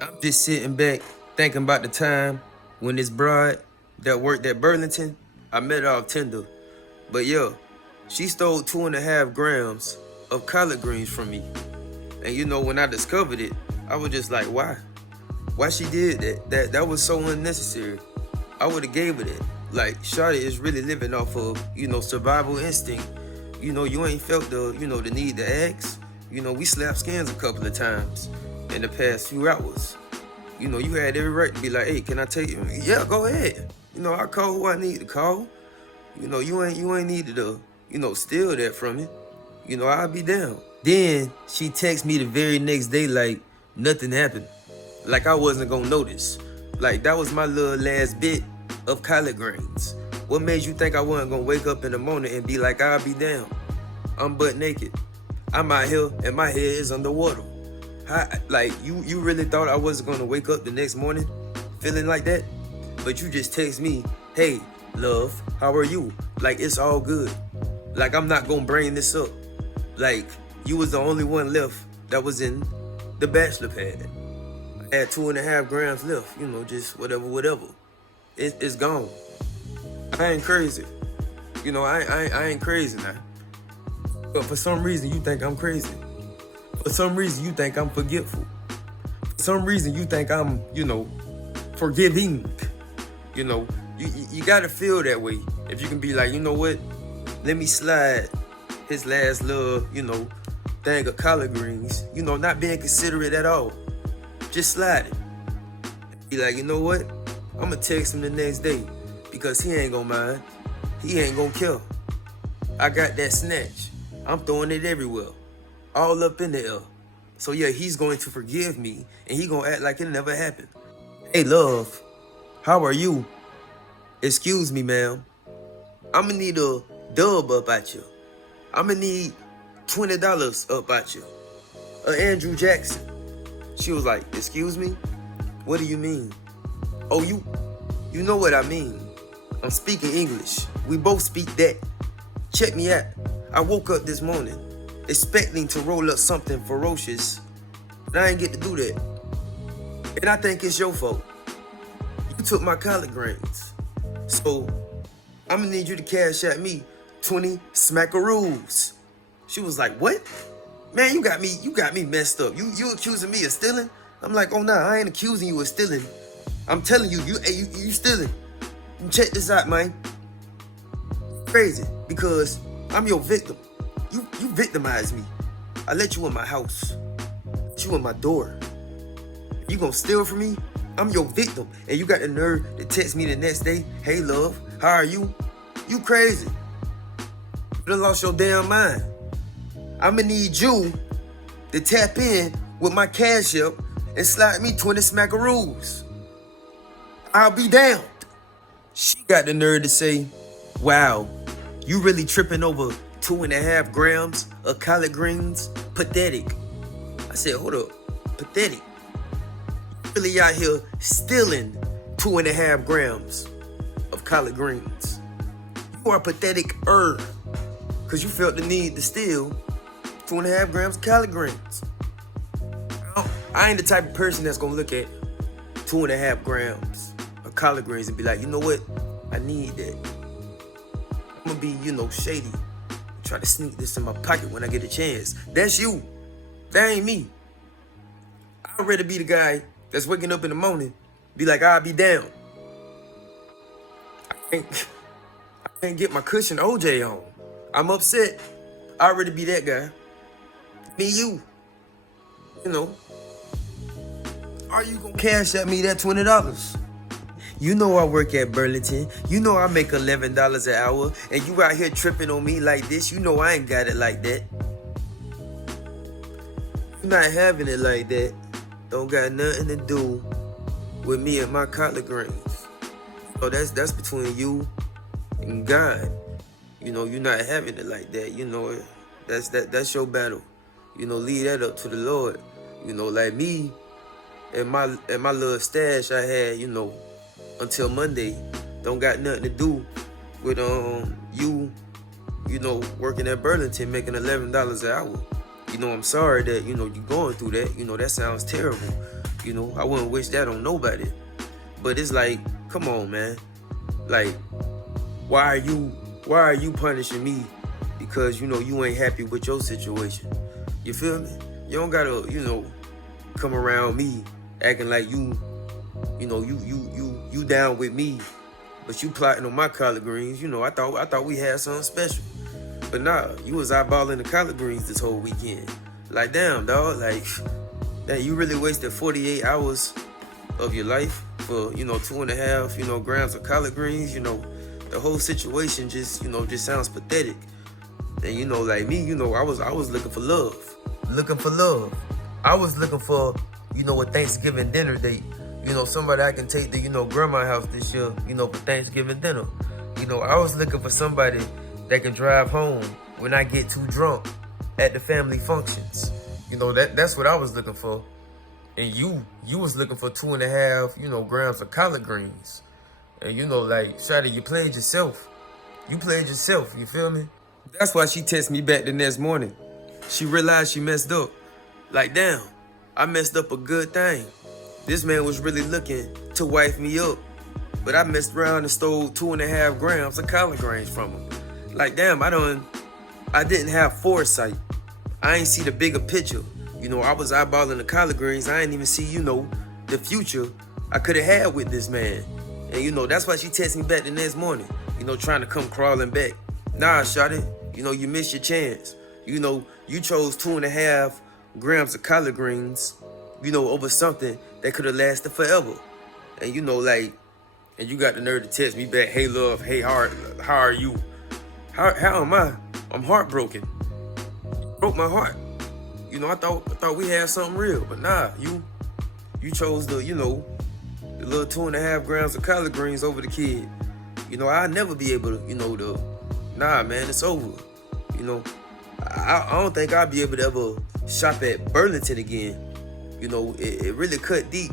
I'm just sitting back thinking about the time when this broad that worked at Burlington, I met her off Tinder. But yeah, she stole 2.5 grams of collard greens from me. And when I discovered it, I was just like, why? Why she did that? That was so unnecessary. I would have gave her that. Like, Shawty is really living off of, survival instinct. You ain't felt the need to ask. We slapped skins a couple of times in the past few hours. You had every right to be like, hey, can I take you? Yeah, go ahead. I call who I need to call. You ain't needed to, steal that from me. I'll be down. Then she texted me the very next day like nothing happened. Like I wasn't gonna notice. Like that was my little last bit of collard greens. What made you think I wasn't gonna wake up in the morning and be like, I'll be down? I'm butt naked. I'm out here and my head is underwater. You really thought I wasn't gonna wake up the next morning feeling like that? But you just text me, hey, love, how are you? Like it's all good. Like I'm not gonna bring this up. Like you was the only one left that was in the bachelor pad. I had 2.5 grams left, just whatever. It's gone. I ain't crazy. I ain't crazy now. But for some reason you think I'm crazy. For some reason you think I'm forgetful. For some reason you think I'm, forgiving. You gotta feel that way. If you can be like, you know what? Let me slide his last little, thing of collard greens. Not being considerate at all. Just slide it. Be like, you know what? I'm gonna text him the next day because he ain't gonna mind. He ain't gonna care. I got that snatch. I'm throwing it everywhere. All up in the air. So yeah, he's going to forgive me and he gonna act like it never happened. Hey love, how are you? Excuse me, ma'am. I'ma need a dub up at you. I'ma need $20 up at you. Andrew Jackson. She was like, excuse me? What do you mean? Oh, you know what I mean. I'm speaking English. We both speak that. Check me out. I woke up this morning expecting to roll up something ferocious, and I ain't get to do that. And I think it's your fault. You took my collard greens. So, I'm gonna need you to cash at me 20 smackaroos. She was like, what? Man, you got me messed up. You accusing me of stealing? I'm like, oh nah, I ain't accusing you of stealing. I'm telling you, you stealing. Check this out, man. Crazy, because I'm your victim. You victimized me. I let you in my house. Let you in my door. You gonna steal from me? I'm your victim. And you got the nerve to text me the next day, hey love, how are you? You crazy. You done lost your damn mind. I'ma need you to tap in with my cash app and slide me 20 smackaroos. I'll be damned. She got the nerve to say, wow, you really tripping over 2.5 grams of collard greens? Pathetic. I said, hold up, pathetic. You really out here stealing 2.5 grams of collard greens. You are pathetic, because you felt the need to steal 2.5 grams of collard greens. I ain't the type of person that's gonna look at 2.5 grams of collard greens and be like, you know what? I need that. I'm gonna be, shady. Try to sneak this in my pocket when I get a chance. That's you. That ain't me. I'd rather be the guy that's waking up in the morning, be like, I'll be down. I can't get my cushion OJ on. I'm upset. I'd rather be that guy. Me, you. Are you gonna cash at me that $20? You know I work at Burlington. You know I make $11 an hour. And you out here tripping on me like this. You know I ain't got it like that. You not having it like that. Don't got nothing to do with me and my collard greens. So that's between you and God. You're not having it like that. That's your battle. Leave that up to the Lord. Like me and my little stash I had, until Monday, don't got nothing to do with you working at Burlington making $11 an hour. I'm sorry that you're going through that. That sounds terrible. You know, I wouldn't wish that on nobody. But it's like, come on, man. Like, why are you punishing me because, you know, you ain't happy with your situation? You feel me? You don't gotta, you know, come around me acting like you down with me, but you plotting on my collard greens. You know, I thought we had something special. But nah, you was eyeballing the collard greens this whole weekend. Like, damn, dog. Like, damn, you really wasted 48 hours of your life for, you know, 2.5, you know, grams of collard greens. You know, the whole situation just, you know, just sounds pathetic. And, you know, like me, you know, I was looking for love. I was looking for, you know, a Thanksgiving dinner date. You know, somebody I can take to, you know, grandma's house this year, you know, for Thanksgiving dinner. You know, I was looking for somebody that can drive home when I get too drunk at the family functions. You know, that's what I was looking for. And you was looking for 2.5, you know, grams of collard greens. And, you know, like, Shawty, you played yourself. You feel me? That's why she texted me back the next morning. She realized she messed up. Like, damn, I messed up a good thing. This man was really looking to wife me up, but I messed around and stole 2.5 grams of collard greens from him. Like, damn, I didn't have foresight. I ain't see the bigger picture. You know, I was eyeballing the collard greens. I ain't even see, you know, the future I could have had with this man. And, you know, that's why she texted me back the next morning, you know, trying to come crawling back. Nah, shawty, you know, you missed your chance. You know, you chose 2.5 grams of collard greens, you know, over something that could have lasted forever. And, you know, like, and you got the nerve to text me back, hey, love, hey, heart, how are you? How am I? I'm heartbroken. You broke my heart. You know, I thought we had something real, but nah, you chose the, you know, the little 2.5 grams of collard greens over the kid. You know, I'll never be able to, you know, nah, man, it's over. You know, I don't think I'll be able to ever shop at Burlington again. You know, it really cut deep.